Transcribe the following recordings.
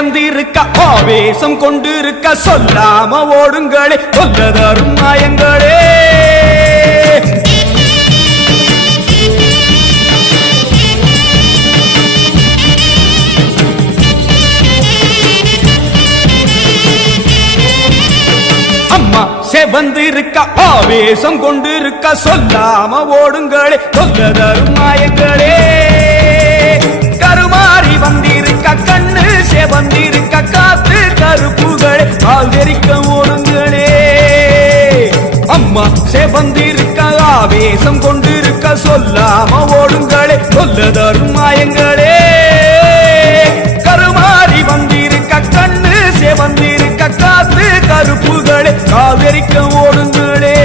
வந்திருக்க ஆவேசம் கொண்டிருக்க சொல்லாம ஓடுங்களே சொல்ல தரும் மாயங்களே. அம்மா செவந்திருக்க ஆவேசம் கொண்டிருக்க சொல்லாம ஓடுங்களே சொல்ல தரும் மாயங்களே. கருமாறி வந்திருக்க கண்ணு செவந்திருக்க காத்து கருப்புகளே கால் தெரிக்க ஓடுங்களே. அம்மா செவந்திருக்க ஆவேசம் கொண்டிருக்க சொல்லாம ஓடுங்களே சொல்ல தரும் மாயங்களே. கருமாறி வந்திருக்க கண்ணு செவந்திருக்க காத்து கருப்புகளே காவிரிக்க ஓடுங்களே.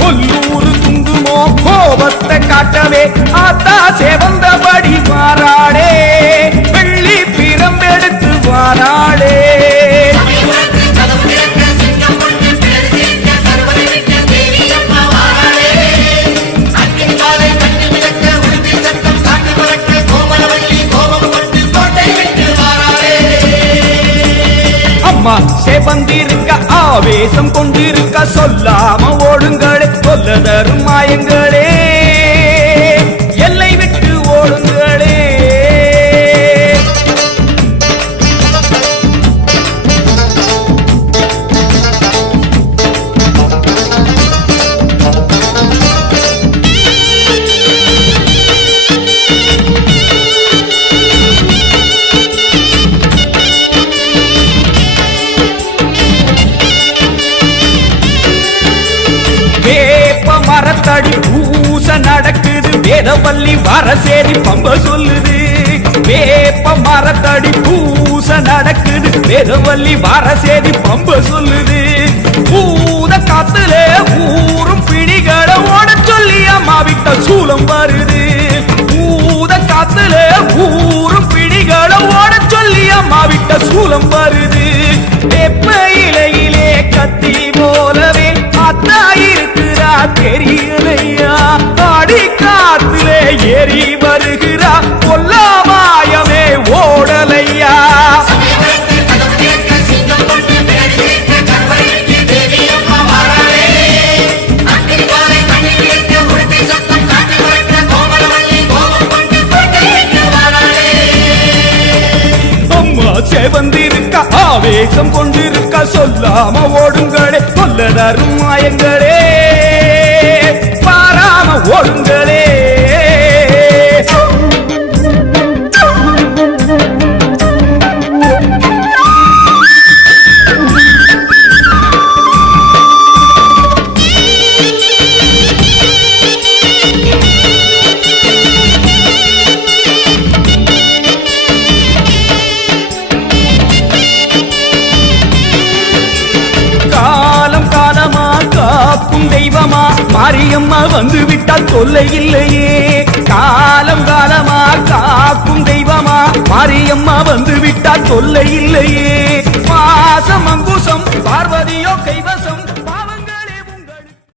கொல்லூரு துங்குமோ கோபத்தை காட்டவே ஆத்தா செவந்தபடி மாறாளே வெள்ளி பிரம்பெடுத்து வாராளே. செவந்திருக்க ஆவேசம் கொண்டிருக்க சொல்லாம ஓடுங்களே சொல்ல தரும் மாயங்களே. எல்லை விட்டு ஓடுங்களே. மரத்தடி பூச நடக்குது வேதவல்லி வரசேரி பம்ப சொல்லுது. வேப்ப மரத்தடி பூச நடக்குது வேதவல்லி வரசேரி பம்ப சொல்லுது. பூத காத்துல ஊரும் பிடிகளை ஓட சொல்லி அம்மா விட்ட சூலம் வருது. பூத காத்துல ஊரும் பிடிகளை ஓட சொல்லி அம்மா விட்ட சூலம் வருது. வேப்ப இலையிலே கத்தி போலவே அத்தா இருக்கிறா தெரியலையா. ஆடி காத்திலே ஏறி வருகிறா கொல்லாமாயமே ஓடலையா. அம்மா செவந்திருக்க ஆவேசம் கொண்டிருக்க சொல்லாம ஓடுங்களே சொல்ல தரும் மாயங்களே. பாராம ஓடுங்களே. தெய்வமா மாரியம்மா வந்து விட்டால் தொல்லை இல்லையே. காலம் காலமா காக்கும் தெய்வமா மாரியம்மா வந்து விட்டால் தொல்லை இல்லையே.